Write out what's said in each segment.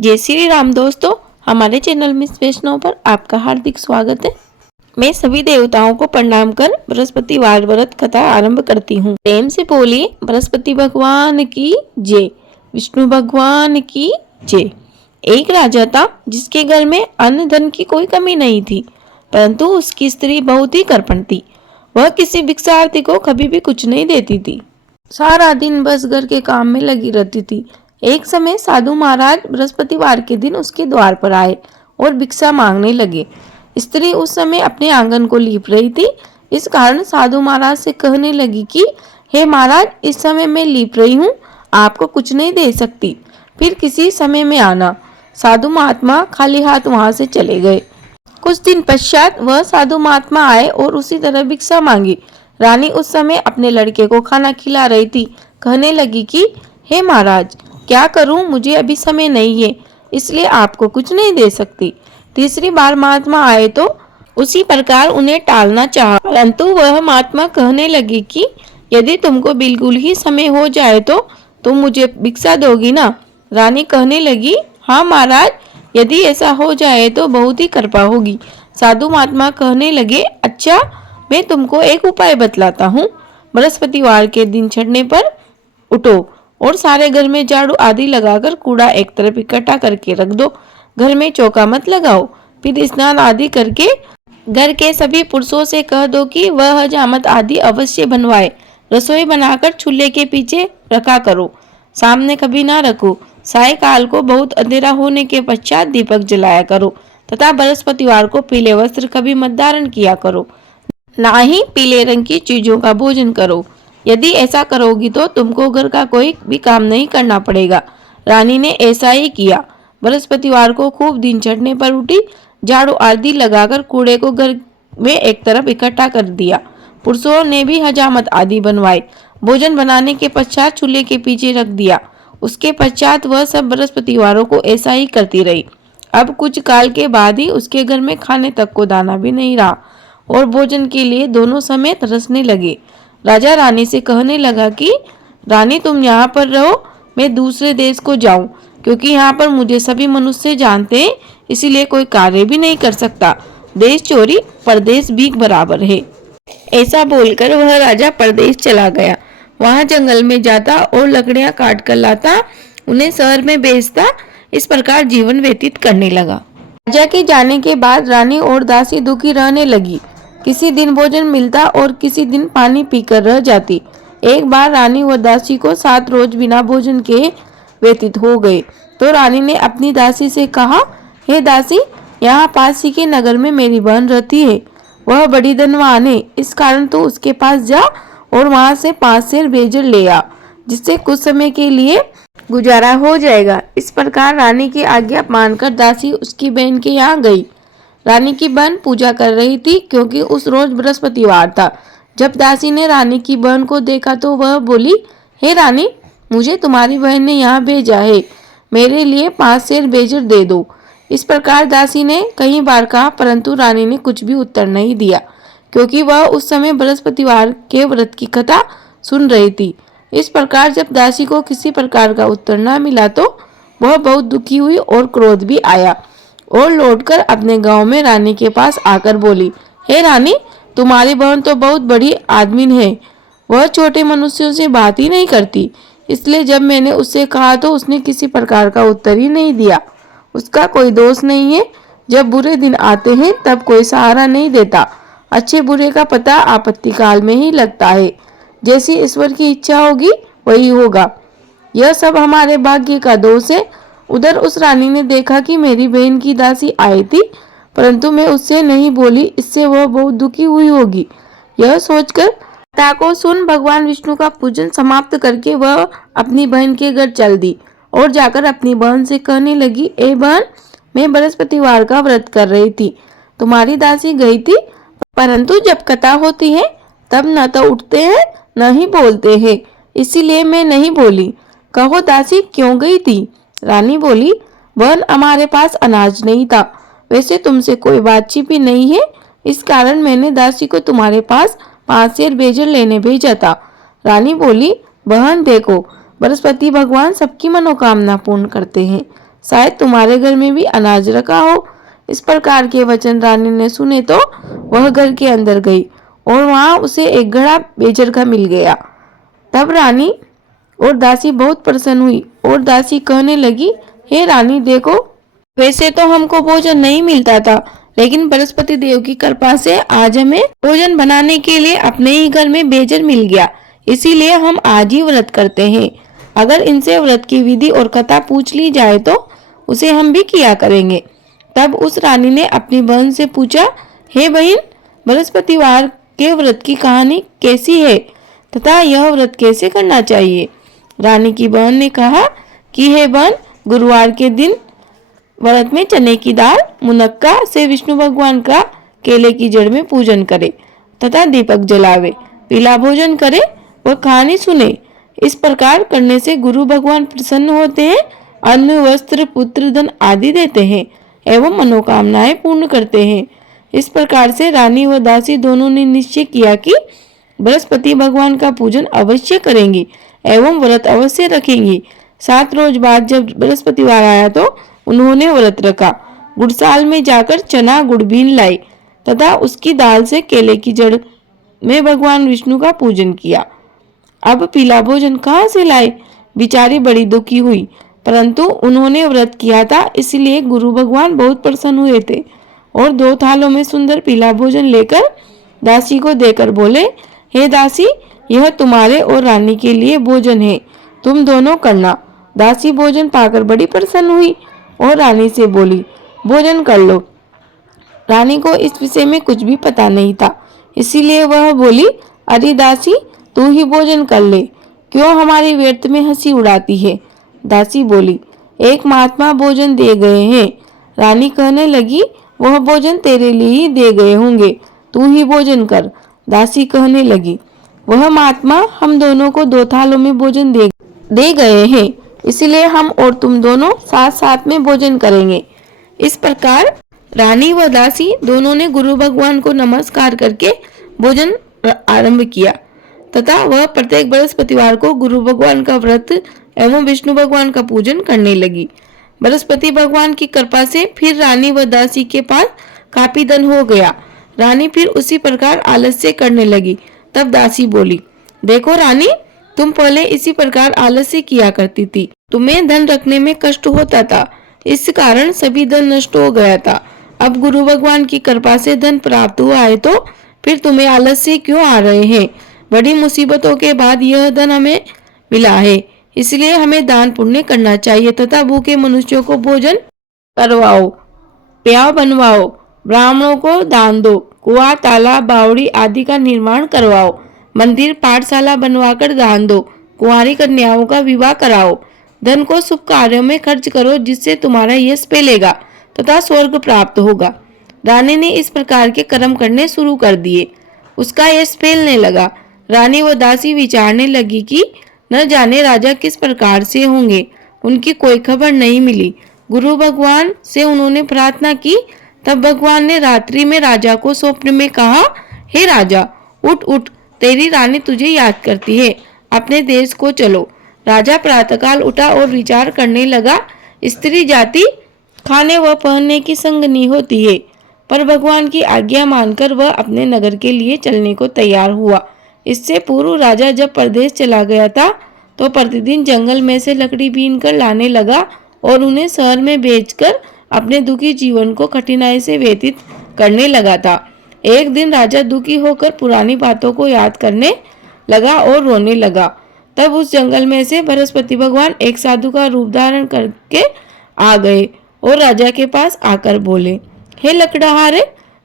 जय श्री राम दोस्तों, हमारे चैनल मिस वैष्णव पर आपका हार्दिक स्वागत है। मैं सभी देवताओं को प्रणाम कर बृहस्पतिवार व्रत कथा आरंभ करती हूँ। प्रेम से बोलिए बृहस्पति भगवान की जय, विष्णु भगवान की जय। एक राजा था जिसके घर में अन्न धन की कोई कमी नहीं थी, परंतु उसकी स्त्री बहुत ही कृपण थी। वह किसी भिक्षार्थी को कभी भी कुछ नहीं देती थी। सारा दिन बस घर के काम में लगी रहती थी। एक समय साधु महाराज बृहस्पतिवार के दिन उसके द्वार पर आए और भिक्षा मांगने लगे। स्त्री उस समय अपने आंगन को लीप रही थी। इस कारण साधु महाराज से कहने लगी कि हे महाराज, इस समय मैं लीप रही हूँ, आपको कुछ नहीं दे सकती, फिर किसी समय में आना। साधु महात्मा खाली हाथ वहां से चले गए। कुछ दिन पश्चात वह साधु महात्मा आए और उसी तरह भिक्षा मांगी। रानी उस समय अपने लड़के को खाना खिला रही थी। कहने लगी कि हे महाराज, क्या करूं, मुझे अभी समय नहीं है, इसलिए आपको कुछ नहीं दे सकती। तीसरी बार महात्मा आए तो उसी प्रकार उन्हें टालना चाहा, परंतु वह महात्मा कहने लगी कि यदि तुमको बिल्कुल ही समय हो जाए तो तुम मुझे भिक्षा दोगी ना। रानी कहने लगी, हाँ महाराज, यदि ऐसा हो जाए तो बहुत ही कृपा होगी। साधु महात्मा कहने लगे, अच्छा, मैं तुमको एक उपाय बतलाता हूँ। बृहस्पतिवार के दिन चढ़ने पर उठो और सारे घर में झाड़ू आदि लगाकर कूड़ा एक तरफ इकट्ठा करके रख दो। घर में चौका मत लगाओ। फिर स्नान आदि करके घर के सभी पुरुषों से कह दो कि वह हजामत आदि अवश्य बनवाए। रसोई बनाकर चूल्हे के पीछे रखा करो, सामने कभी ना रखो। सायकाल को बहुत अंधेरा होने के पश्चात दीपक जलाया करो तथा बृहस्पतिवार को पीले वस्त्र कभी मत धारण किया करो, ना ही पीले रंग की चीजों का भोजन करो। यदि ऐसा करोगी तो तुमको घर का कोई भी काम नहीं करना पड़ेगा। रानी ने ऐसा ही किया। बृहस्पतिवार को खूब दिन चढ़ने पर उठी, झाड़ू आदि लगाकर कूड़े को घर में एक तरफ इकट्ठा कर दिया। पुरुषों ने भी हजामत आदि बनवाए। भोजन बनाने के पश्चात चूल्हे के पीछे रख दिया। उसके पश्चात वह सब बृहस्पतिवारों को ऐसा ही करती रही। अब कुछ काल के बाद ही उसके घर में खाने तक को दाना भी नहीं रहा और भोजन के लिए दोनों समय तरसने लगे। राजा रानी से कहने लगा कि रानी, तुम यहाँ पर रहो, मैं दूसरे देश को जाऊं, क्योंकि यहाँ पर मुझे सभी मनुष्य जानते हैं, इसीलिए कोई कार्य भी नहीं कर सकता। देश चोरी परदेश भीख बराबर है। ऐसा बोलकर वह राजा परदेश चला गया। वहां जंगल में जाता और लकड़ियां काट कर लाता, उन्हें शहर में बेचता। इस प्रकार जीवन व्यतीत करने लगा। राजा के जाने के बाद रानी और दासी दुखी रहने लगी। किसी दिन भोजन मिलता और किसी दिन पानी पीकर रह जाती। एक बार रानी व दासी को 7 रोज बिना भोजन के व्यतीत हो गए तो रानी ने अपनी दासी से कहा, हे दासी, यहाँ पास ही के नगर में मेरी बहन रहती है। वह बड़ी धनवान है, इस कारण तो उसके पास जा और वहां से 5 सेर बेजर ले आ, जिससे कुछ समय के लिए गुजारा हो जाएगा। इस प्रकार रानी की आज्ञा मानकर दासी उसकी बहन के यहाँ गई। रानी की बहन पूजा कर रही थी क्योंकि उस रोज बृहस्पतिवार था। जब दासी ने रानी की बहन को देखा तो वह बोली, हे रानी, मुझे तुम्हारी बहन ने यहाँ भेजा है, मेरे लिए 5 सेर बेजर दे दो। इस प्रकार दासी ने कई बार कहा, परंतु रानी ने कुछ भी उत्तर नहीं दिया, क्योंकि वह उस समय बृहस्पतिवार के व्रत की कथा सुन रही थी। इस प्रकार जब दासी को किसी प्रकार का उत्तर न मिला तो वह बहुत दुखी हुई और क्रोध भी आया और लौटकर अपने गांव में रानी के पास आकर बोली, हे रानी, तुम्हारी बहन तो बहुत बड़ी आदमीन है, वह छोटे मनुष्यों से बात ही नहीं करती, इसलिए जब मैंने उससे कहा तो उसने किसी प्रकार का उत्तर ही नहीं दिया। उसका कोई दोष नहीं है, जब बुरे दिन आते हैं तब कोई सहारा नहीं देता। अच्छे बुरे का पता आपत्ति काल में ही लगता है। जैसी ईश्वर की इच्छा होगी वही होगा। यह सब हमारे भाग्य का दोष है। उधर उस रानी ने देखा कि मेरी बहन की दासी आई थी, परंतु मैं उससे नहीं बोली, इससे वह बहुत दुखी हुई होगी। यह सोचकर कथा को सुन भगवान विष्णु का पूजन समाप्त करके वह अपनी बहन के घर चल दी और जाकर अपनी बहन से कहने लगी, ए बहन, मैं बृहस्पतिवार का व्रत कर रही थी, तुम्हारी दासी गई थी, परंतु जब कथा होती है तब न तो उठते हैं न ही बोलते हैं, इसीलिए मैं नहीं बोली। कहो दासी, क्यों गई थी? रानी बोली, बहन, हमारे पास अनाज नहीं था, वैसे तुमसे कोई बातचीत भी नहीं है, इस कारण मैंने दासी को तुम्हारे पास 5 सेर बेजर लेने भेजा था। रानी बोली, बहन देखो, बृहस्पति भगवान सबकी मनोकामना पूर्ण करते हैं, शायद तुम्हारे घर में भी अनाज रखा हो। इस प्रकार के वचन रानी ने सुने तो वह घर के अंदर गई और वहां उसे एक घड़ा बेचर का मिल गया। तब रानी और दासी बहुत प्रसन्न हुई और दासी कहने लगी, हे रानी देखो, वैसे तो हमको भोजन नहीं मिलता था, लेकिन बृहस्पति देव की कृपा से आज हमें भोजन बनाने के लिए अपने ही घर में बेजर मिल गया। इसीलिए हम आज ही व्रत करते हैं। अगर इनसे व्रत की विधि और कथा पूछ ली जाए तो उसे हम भी किया करेंगे। तब उस रानी ने अपनी बहन से पूछा, हे बहन, बृहस्पतिवार के व्रत की कहानी कैसी है तथा यह व्रत कैसे करना चाहिए? रानी की बहन ने कहा कि हे बहन, गुरुवार के दिन व्रत में चने की दाल, मुनक्का से विष्णु भगवान का केले की जड़ में पूजन करे तथा दीपक जलावे, पीला भोजन करे और कहानी सुने। इस प्रकार करने से गुरु भगवान प्रसन्न होते हैं, अन्न, वस्त्र, पुत्र, धन आदि देते हैं एवं मनोकामनाएं पूर्ण करते हैं। इस प्रकार से रानी व दासी दोनों ने निश्चय किया कि बृहस्पति भगवान का पूजन अवश्य करेंगी एवं व्रत अवश्य रखेंगी। 7 रोज बाद जब बृहस्पतिवार आया तो उन्होंने व्रत रखा। गुड़साल में जाकर चना गुड़ बीन लाई तथा उसकी दाल से केले की जड़ में भगवान विष्णु का पूजन किया। अब पीला भोजन कहाँ से लाए? बिचारी बड़ी दुखी हुई, परंतु उन्होंने व्रत किया था, इसलिए गुरु भगवान बहुत प्रसन्न हुए थे और 2 थालों में सुंदर पीला भोजन लेकर दासी को देकर बोले, हे दासी, यह तुम्हारे और रानी के लिए भोजन है, तुम दोनों करना। दासी भोजन पाकर बड़ी प्रसन्न हुई और रानी से बोली, भोजन कर लो। रानी को इस विषय में कुछ भी पता नहीं था, इसीलिए वह बोली, अरे दासी, तू ही भोजन कर ले, क्यों हमारी व्यर्थ में हंसी उड़ाती है? दासी बोली, एक महात्मा भोजन दे गए हैं। रानी कहने लगी, वह भोजन तेरे लिए ही दे गए होंगे, तू ही भोजन कर। दासी कहने लगी, वह महात्मा हम दोनों को 2 थालों में भोजन दे गए हैं, इसलिए हम और तुम दोनों साथ साथ में भोजन करेंगे। इस प्रकार रानी व दासी दोनों ने गुरु भगवान को नमस्कार करके भोजन आरंभ किया तथा वह प्रत्येक बृहस्पतिवार को गुरु भगवान का व्रत एवं विष्णु भगवान का पूजन करने लगी। बृहस्पति भगवान की कृपा से फिर रानी व दासी के पास काफी धन हो गया। रानी फिर उसी प्रकार आलस्य करने लगी। तब दासी बोली, देखो रानी, तुम पहले इसी प्रकार आलस्य किया करती थी, तुम्हें धन रखने में कष्ट होता था, इस कारण सभी धन नष्ट हो गया था। अब गुरु भगवान की कृपा से धन प्राप्त हुआ है तो फिर तुम्हें आलस्य क्यों आ रहे हैं? बड़ी मुसीबतों के बाद यह धन हमें मिला है, इसलिए हमें दान पुण्य करना चाहिए तथा भूखे मनुष्यों को भोजन करवाओ, प्याव बनवाओ, ब्राह्मणों को दान दो, कुआं, तालाब, बावड़ी आदि का निर्माण करवाओ, मंदिर, पाठशाला बनवाकर दान दो, कुंवारी कन्याओं का विवाह कराओ, धन को शुभ कार्यों में खर्च करो, जिससे तुम्हारा यश फैलेगा तथा स्वर्ग प्राप्त होगा। रानी ने इस प्रकार के कर्म करने शुरू कर दिए। उसका यश फैलने लगा। रानी व दासी विचारने लगी कि न जाने राजा किस प्रकार से होंगे, उनकी कोई खबर नहीं मिली। गुरु भगवान से उन्होंने प्रार्थना की। तब भगवान ने रात्रि में राजा को स्वप्न में कहा, हे राजा, उठ उठ, तेरी रानी तुझे याद करती है, अपने देश को चलो। राजा प्रातःकाल उठा और विचार करने लगा, स्त्री जाति खाने व पहनने की संगनी होती है, पर भगवान की आज्ञा मानकर वह अपने नगर के लिए चलने को तैयार हुआ। इससे पूर्व राजा जब परदेश चला गया था तो प्रतिदिन जंगल में से लकड़ी बीन कर लाने लगा और उन्हें शहर में बेचकर अपने दुखी जीवन को कठिनाई से व्यतीत करने लगा था। एक दिन राजा दुखी होकर पुरानी बातों को याद करने लगा और रोने लगा। तब उस जंगल में से बृहस्पति भगवान एक साधु का रूप धारण करके आ गए और राजा के पास आकर बोले, हे लकड़हारे,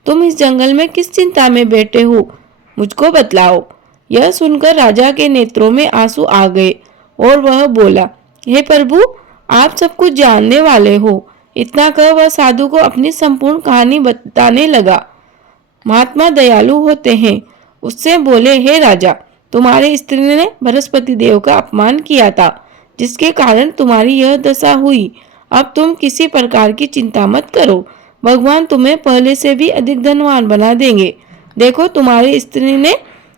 तुम इस जंगल में किस चिंता में बैठे हो, मुझको बतलाओ। यह सुनकर राजा के नेत्रों में आंसू आ गए और वह बोला, हे प्रभु, आप सब कुछ जानने वाले हो। इतना कह वह साधु को अपनी संपूर्ण कहानी बताने लगा। महात्मा दयालु होते हैं। उससे बोले, हे राजा, तुम्हारी स्त्री ने बृहस्पति देव का अपमान किया था, जिसके कारण तुम्हारी यह दशा हुई। अब तुम किसी प्रकार की चिंता मत करो, भगवान तुम्हें पहले से भी अधिक धनवान बना देंगे। देखो, तुम्हारी स्त्री ने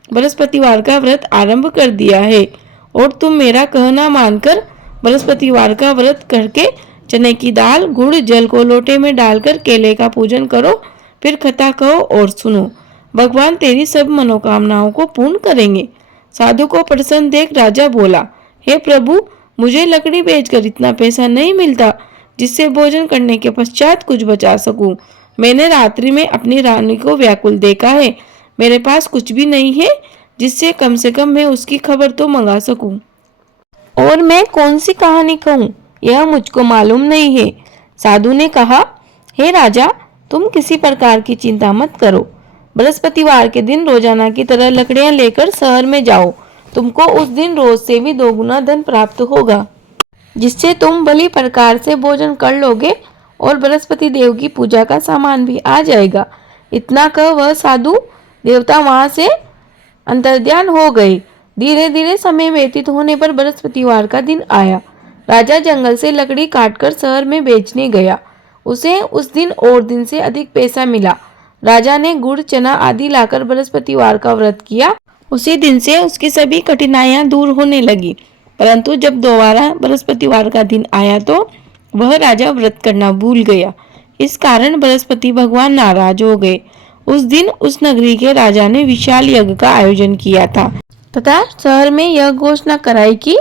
बृहस्पतिवार का व्रत आरंभ कर दिया है और तुम मेरा कहना मानकर बृहस्पतिवार का व्रत करके चने की दाल, गुड़, जल को लोटे में डालकर केले का पूजन करो, फिर कथा कहो और सुनो। भगवान तेरी सब मनोकामनाओं को पूर्ण करेंगे। साधु को प्रसन्न देख राजा बोला, हे प्रभु, मुझे लकड़ी बेचकर इतना पैसा नहीं मिलता जिससे भोजन करने के पश्चात कुछ बचा सकूं। मैंने रात्रि में अपनी रानी को व्याकुल देखा है। मेरे पास कुछ भी नहीं है जिससे कम से कम मैं उसकी खबर तो मंगा सकूं। और मैं कौन सी कहानी कहूँ यह मुझको मालूम नहीं है। साधु ने कहा, हे राजा, तुम किसी प्रकार की चिंता मत करो। बृहस्पतिवार के दिन रोजाना की तरह लकड़ियां लेकर शहर में जाओ। तुमको उस दिन रोज से भी 2 गुना धन प्राप्त होगा, जिससे तुम भली प्रकार से भोजन कर लोगे और बृहस्पति देव की पूजा का सामान भी आ जाएगा। इतना कह वह साधु देवता वहां से अंतर्ध्यान हो गए। धीरे धीरे समय व्यतीत होने पर बृहस्पतिवार का दिन आया। राजा जंगल से लकड़ी काटकर शहर में बेचने गया। उसे उस दिन और दिन से अधिक पैसा मिला। राजा ने गुड़, चना आदि लाकर बृहस्पतिवार का व्रत किया। उसी दिन से उसकी सभी कठिनाइयां दूर होने लगी। परंतु जब दोबारा बृहस्पतिवार का दिन आया तो वह राजा व्रत करना भूल गया। इस कारण बृहस्पति भगवान नाराज हो गए। उस दिन उस नगरी के राजा ने विशाल यज्ञ का आयोजन किया था तथा शहर में यह घोषणा कराई कि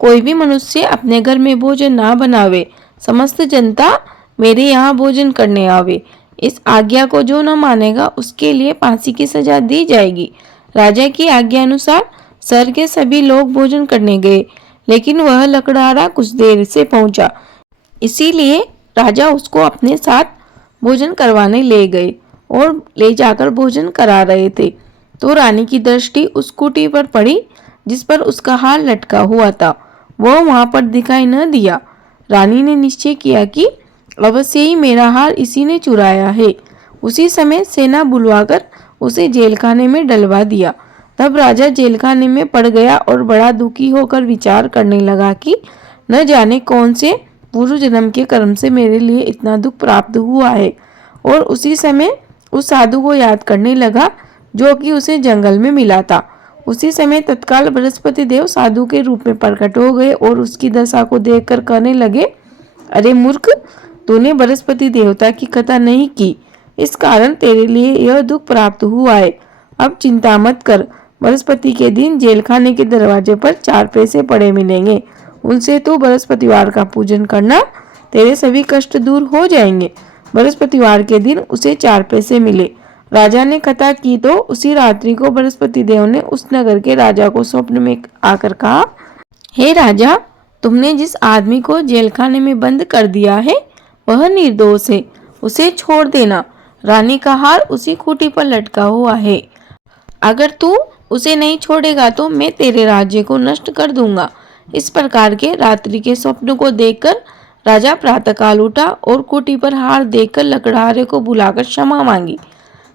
कोई भी मनुष्य अपने घर में भोजन ना बनावे, समस्त जनता मेरे यहाँ भोजन करने आवे। इस आज्ञा को जो न मानेगा उसके लिए फांसी की सजा दी जाएगी। राजा की आज्ञा अनुसार शहर के सभी लोग भोजन करने गए, लेकिन वह लकड़हारा कुछ देर से पहुंचा। इसीलिए राजा उसको अपने साथ भोजन करवाने ले गए और ले जाकर भोजन करा रहे थे तो रानी की दृष्टि उस कुटी पर पड़ी जिस पर उसका हार लटका हुआ था। वह वहां पर दिखाई न दिया। रानी ने निश्चय किया कि अवश्य ही मेरा हार इसी ने चुराया है। उसी समय सेना बुलवाकर उसे जेलखाने में डलवा दिया। तब राजा जेलखाने में पड़ गया और बड़ा दुखी होकर विचार करने लगा कि न जाने कौन से पूर्व जन्म के कर्म से मेरे लिए इतना दुख प्राप्त हुआ है। और उसी समय उस साधु को याद करने लगा जो कि उसे जंगल में मिला था। उसी समय तत्काल बृहस्पति देव साधु के रूप में प्रकट हो गए और उसकी दशा को देखकर कहने लगे, अरे मूर्ख, तूने बृहस्पति देवता की कथा नहीं की, इस कारण तेरे लिए यह दुख प्राप्त हुआ है। अब चिंता मत कर। बृहस्पति के दिन जेलखाने के दरवाजे पर 4 पैसे पड़े मिलेंगे। उनसे तू बृहस्पतिवार का पूजन करना, तेरे सभी कष्ट दूर हो जाएंगे। बृहस्पतिवार के दिन उसे 4 पैसे मिले। राजा ने कथा की तो उसी रात्रि को बृहस्पति देव ने उस नगर के राजा को स्वप्न में आकर कहा, हे राजा, तुमने जिस आदमी को जेलखाने में बंद कर दिया है वह निर्दोष है, उसे छोड़ देना। रानी का हार उसी खूंटी पर लटका हुआ है। अगर तू उसे नहीं छोड़ेगा तो मैं तेरे राज्य को नष्ट कर दूंगा। इस प्रकार के रात्रि के स्वप्न को देखकर राजा प्रातःकाल उठा और खूंटी पर हार देखकर लकड़हारे को बुलाकर क्षमा मांगी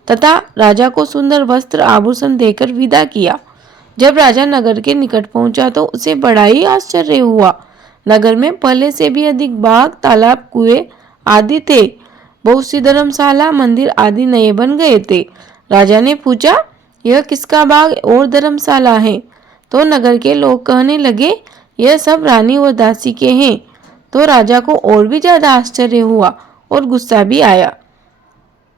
तथा राजा को सुंदर वस्त्र आभूषण देकर विदा किया। जब राजा नगर के निकट पहुंचा तो उसे बड़ा ही आश्चर्य हुआ। नगर में पहले से भी अधिक बाग, तालाब, कुएं आदि थे। बहुत सी धर्मशाला, मंदिर आदि नए बन गए थे। राजा ने पूछा, यह किसका बाग और धर्मशाला है? तो नगर के लोग कहने लगे, यह सब रानी और दासी के हैं। तो राजा को और भी ज्यादा आश्चर्य हुआ और गुस्सा भी आया।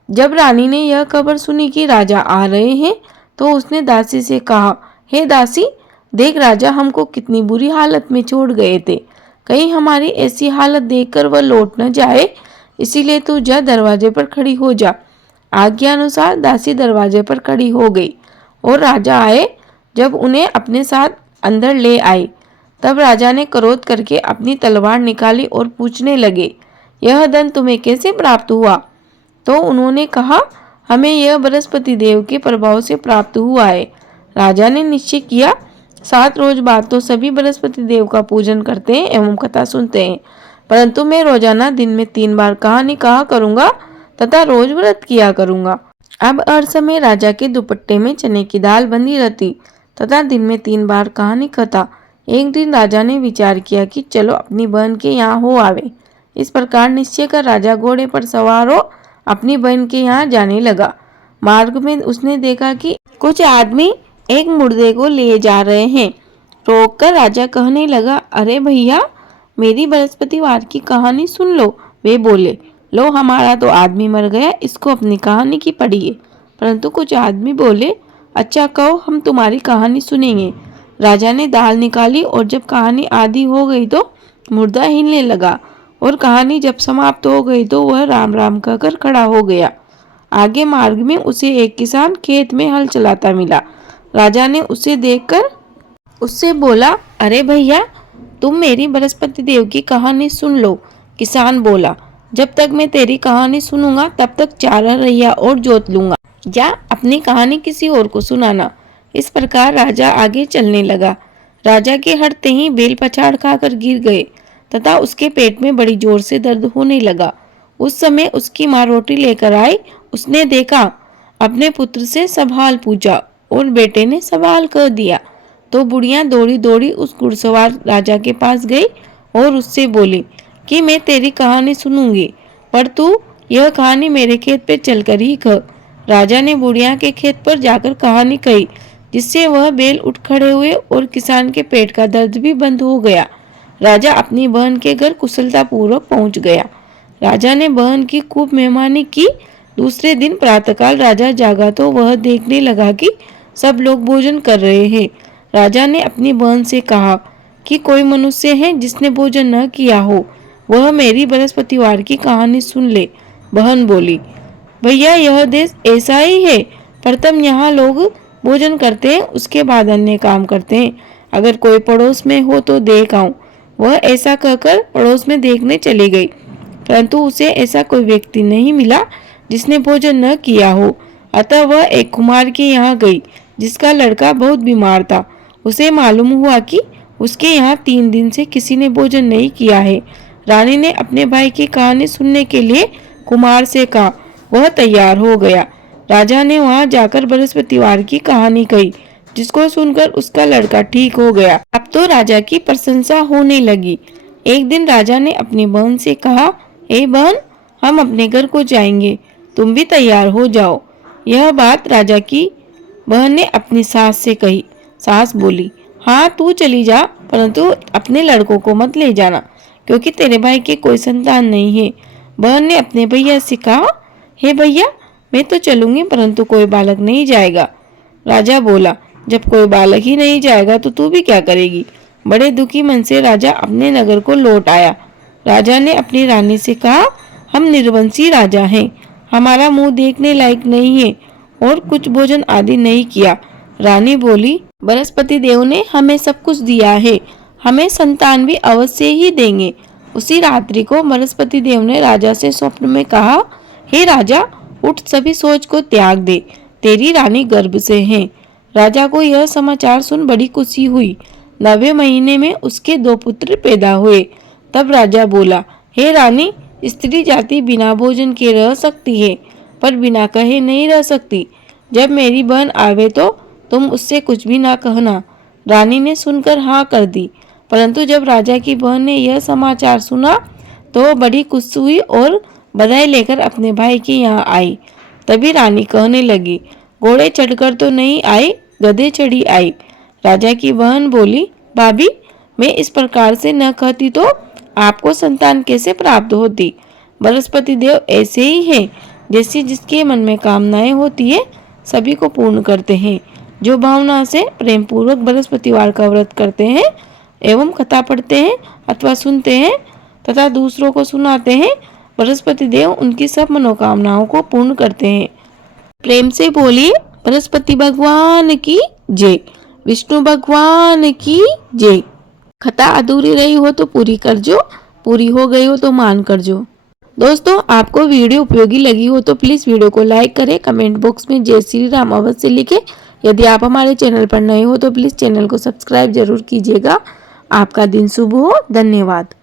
जब रानी ने यह खबर सुनी कि राजा आ रहे हैं तो उसने दासी से कहा, हे दासी, देख राजा हमको कितनी बुरी हालत में छोड़ गए थे। कहीं हमारी ऐसी हालत देखकर वह लौट न जाए, इसीलिए तू जा दरवाजे पर खड़ी हो जा। आज्ञा अनुसार दासी दरवाजे पर खड़ी हो गई और राजा आए। जब उन्हें अपने साथ अंदर ले आई तब राजा ने क्रोध करके अपनी तलवार निकाली और पूछने लगे, यह धन तुम्हें कैसे प्राप्त हुआ? तो उन्होंने कहा, हमें यह बृहस्पति देव के प्रभाव से प्राप्त हुआ है। राजा ने निश्चय किया, 7 रोज बाद तो सभी बृहस्पति देव का पूजन करते हैं एवं कथा सुनते हैं, परंतु मैं रोजाना दिन में 3 बार कहानी कहा करूंगा तथा रोज व्रत किया करूंगा। अब हर समय राजा के दुपट्टे में चने की दाल बंधी रहती तथा दिन में 3 बार कहानी कथा। एक दिन राजा ने विचार किया कि चलो अपनी बहन के यहाँ हो आवे। इस प्रकार निश्चय कर राजा घोड़े पर सवार हो अपनी बहन के यहाँ जाने लगा। मार्ग में उसने देखा कि कुछ आदमी एक मुर्दे को ले जा रहे हैं। रोककर राजा कहने लगा, अरे भैया, मेरी बृहस्पतिवार की कहानी सुन लो। वे बोले, लो हमारा तो आदमी मर गया, इसको अपनी कहानी की पढ़िए। परंतु कुछ आदमी बोले, अच्छा कहो, हम तुम्हारी कहानी सुनेंगे। राजा ने दाल निकाली और जब कहानी आधी हो गई तो मुर्दा हिलने लगा और कहानी जब समाप्त हो गई तो वह राम राम कहकर खड़ा हो गया। आगे मार्ग में उसे एक किसान खेत में हल चलाता मिला। राजा ने उसे देखकर उससे बोला, अरे भैया, तुम मेरी बृहस्पति देव की कहानी सुन लो। किसान बोला, जब तक मैं तेरी कहानी सुनूंगा तब तक 4 रैया और जोत लूंगा, या अपनी कहानी किसी और को सुनाना। इस प्रकार राजा आगे चलने लगा। राजा के हटते ही बेल पछाड़ खाकर गिर गए तथा उसके पेट में बड़ी जोर से दर्द होने लगा। उस समय उसकी माँ रोटी लेकर आई। उसने देखा, अपने पुत्र से सवाल पूछा और बेटे ने सवाल कर दिया। तो बुढ़िया दौड़ी दौड़ी उस घुड़सवार राजा के पास गई और उससे बोली कि मैं तेरी कहानी सुनूंगी, पर तू यह कहानी मेरे खेत पे चलकर ही कह। राजा ने बुढ़िया के खेत पर जाकर कहानी कही, जिससे वह बैल उठ खड़े हुए और किसान के पेट का दर्द भी बंद हो गया। राजा अपनी बहन के घर कुशलता पूर्वक पहुंच गया। राजा ने बहन की खूब मेहमानी की। दूसरे दिन प्रातःकाल राजा जागा तो वह देखने लगा कि सब लोग भोजन कर रहे हैं। राजा ने अपनी बहन से कहा कि कोई मनुष्य है जिसने भोजन न किया हो, वह मेरी बृहस्पतिवार की कहानी सुन ले। बहन बोली, भैया, यह देश ऐसा ही है, प्रथम यहाँ लोग भोजन करते हैं, उसके बाद अन्य काम करते हैं। अगर कोई पड़ोस में हो तो देख आऊं। वह ऐसा कहकर पड़ोस में देखने चली गई, परंतु उसे ऐसा कोई व्यक्ति नहीं मिला जिसने भोजन न किया हो। अतः वह एक कुमार के यहाँ गई, जिसका लड़का बहुत बीमार था। उसे मालूम हुआ कि उसके यहाँ 3 दिन से किसी ने भोजन नहीं किया है। रानी ने अपने भाई की कहानी सुनने के लिए कुमार से कहा। वह तैयार हो गया। राजा ने वहां जाकर बृहस्पतिवार की कहानी कही, जिसको सुनकर उसका लड़का ठीक हो गया। अब तो राजा की प्रशंसा होने लगी। एक दिन राजा ने अपनी बहन से कहा, ए बहन, हम अपने घर को जाएंगे, तुम भी तैयार हो जाओ। यह बात राजा की बहन ने अपनी सास से कही। सास बोली, हाँ तू चली जा, परंतु अपने लड़कों को मत ले जाना, क्योंकि तेरे भाई के कोई संतान नहीं है। बहन ने अपने भैया से कहा, हे भैया, मैं तो चलूंगी, परंतु कोई बालक नहीं जाएगा। राजा बोला, जब कोई बालक ही नहीं जाएगा तो तू भी क्या करेगी। बड़े दुखी मन से राजा अपने नगर को लौट आया। राजा ने अपनी रानी से कहा, हम निर्वंशी राजा हैं, हमारा मुंह देखने लायक नहीं है और कुछ भोजन आदि नहीं किया। रानी बोली, बृहस्पति देव ने हमें सब कुछ दिया है, हमें संतान भी अवश्य ही देंगे। उसी रात्रि को बृहस्पति देव ने राजा से स्वप्न में कहा, हे राजा, उठ, सभी सोच को त्याग दे, तेरी रानी गर्भ से है। राजा को यह समाचार सुन बड़ी खुशी हुई। 9वें महीने में उसके 2 पुत्र पैदा हुए। तब राजा बोला, हे रानी, स्त्री जाति बिना भोजन के रह सकती है, पर बिना कहे नहीं रह सकती। जब मेरी बहन आवे तो तुम उससे कुछ भी ना कहना। रानी ने सुनकर हाँ कर दी, परंतु जब राजा की बहन ने यह समाचार सुना तो वह बड़ी खुश हुई और बधाई लेकर अपने भाई के यहाँ आई। तभी रानी कहने लगी, घोड़े चढ़कर तो नहीं आई, गधे चढ़ी आई। राजा की बहन बोली, भाभी, मैं इस प्रकार से न कहती तो आपको संतान कैसे प्राप्त होती। बृहस्पति देव ऐसे ही हैं, जैसी जिसके मन में कामनाएं होती है सभी को पूर्ण करते हैं। जो भावना से प्रेम पूर्वक बृहस्पतिवार का व्रत करते हैं एवं कथा पढ़ते हैं अथवा सुनते हैं तथा दूसरों को सुनाते हैं, बृहस्पति देव उनकी सब मनोकामनाओं को पूर्ण करते हैं। प्रेम से बोलिए, बृहस्पति भगवान की जय, विष्णु भगवान की जय। कथा अधूरी रही हो तो पूरी कर जो, पूरी हो गई हो तो मान कर जो। दोस्तों, आपको वीडियो उपयोगी लगी हो तो प्लीज़ वीडियो को लाइक करें, कमेंट बॉक्स में जय श्री राम अवश्य लिखें। यदि आप हमारे चैनल पर नए हो तो प्लीज़ चैनल को सब्सक्राइब जरूर कीजिएगा। आपका दिन शुभ हो। धन्यवाद।